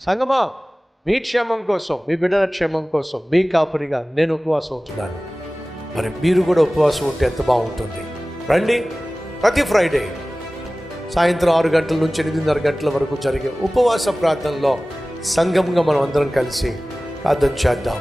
సంగమా, మీ క్షేమం కోసం, మీ బిడ్డల క్షేమం కోసం, మీ కాపరిగా నేను ఉపవాసం ఉంటున్నాను. మరి మీరు కూడా ఉపవాసం ఉంటే ఎంత బాగుంటుంది. రండి. ప్రతి ఫ్రైడే సాయంత్రం 6 గంటల నుంచి 8:30 గంటల వరకు జరిగే ఉపవాస ప్రార్థనలో సంఘంగా మనం అందరం కలిసి ప్రార్థన చేద్దాం.